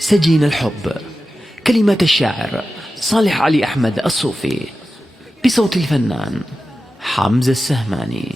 سجين الحب، كلمات الشاعر صالح علي أحمد الصوفي، بصوت الفنان حمزة السهماني.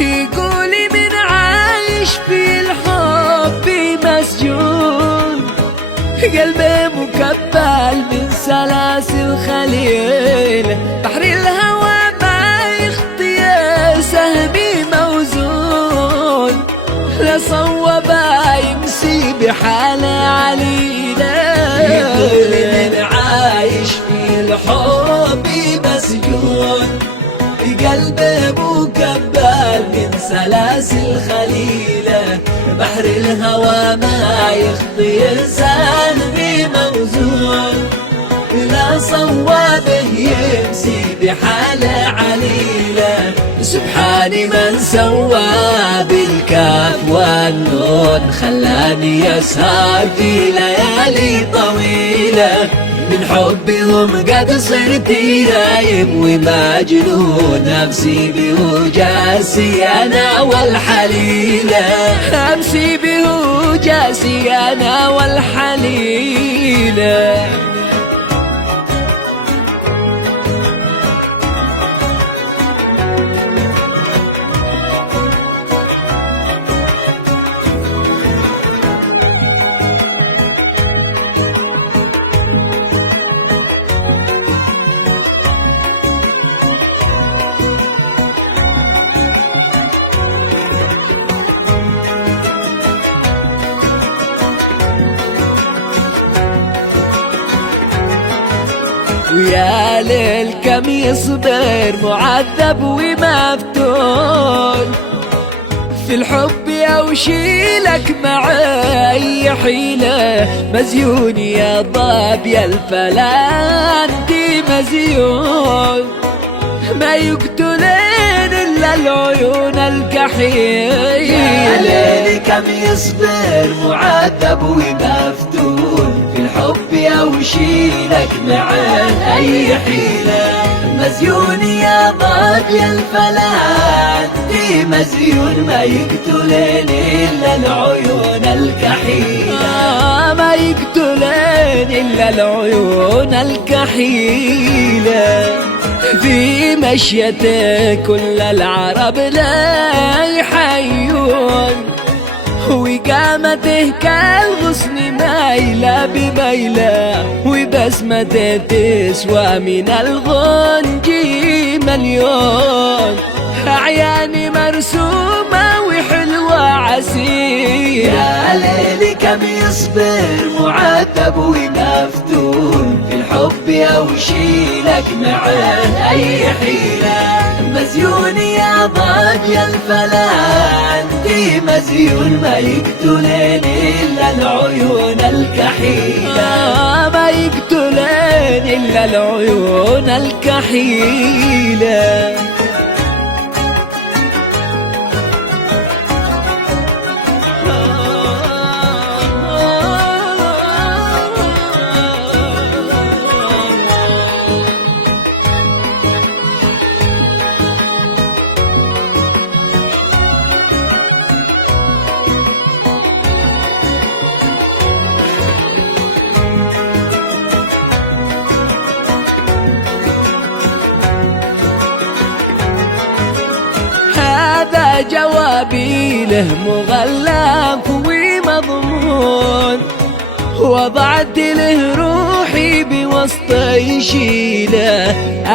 يقولي من عايش في الحب مسجون، قلبي مكبل من سلاسل خليل، بحر الهوى ما يخطي سهمي موزون، لا صوب يمسي بحال علينا. يقولي من عايش في الحب مسجون، قلبي مكبل من سلاسل خليلة، بحر الهوى ما يخطي إنسان بموزون، لا صوابه يمسي بحالة عليلة. سبحان من سوى بالكاف والنون، خلاني أسهر في ليالي طويلة، من حبهم قد صرت نايم ومجنون، نفسي بوجاسي أنا والحليلة، أمسي بوجاسي أنا والحليلة. ويا ليل كم يصبر معذب ومفتون، في الحب أوشيلك مع أي حيلة، مزيون يا ضاب يا الفلان دي مزيون، ما يقتلين إلا العيون الكحيلة. يا ليل كم يصبر معذب ومفتون، في الحب أوشيلك معاه أي حيلة، مزيون يا ضاب يا الفلان دي مزيون، ما يقتلين إلا العيون الكحيلة، ما يقتلين إلا العيون الكحيلة. في مشيته كل العرب لا يحيون، وقامته كالغصن مايلة بميلة، وبسمته تسوى من الغنجي مليون، أعياني مرسومة وحلوة عسيرة. يا ليلي كم يصبر معذب ومفتون، في الحب أوشيلك معاه أي حيلة، مزيون يا ضاب يا الفلان دي مزيون، ما يقتلين إلا العيون الكحيلة، ما يقتلين إلا العيون الكحيلة. له مغلف ومضمون، وضعت له روحي بوسط يشيله،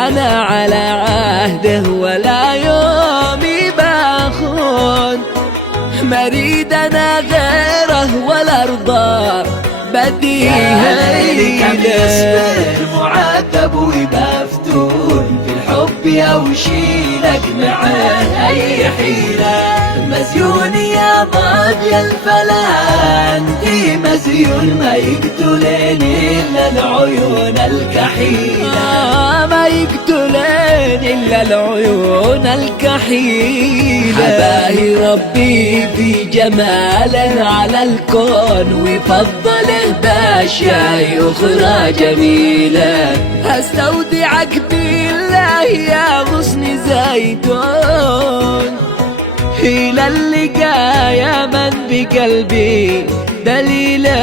أنا على عهده ولا يومي باخون، ما اريد انا غيره ولا ارضى بديها يصبر معذب ومفتون في الحب يوشيلك معه اي حيلة، مزيون يا ضابي الفلا انتي مزيون، ما يقتلين الا العيون الكحيلة، ما يقتلين الا العيون الكحيلة. حباهي ربي في جماله على الكون، ويفضله باشياء اخرى جميلة، استودعك بالله يا غصن زيتون، إلى اللقاء يا من بقلبي دليله.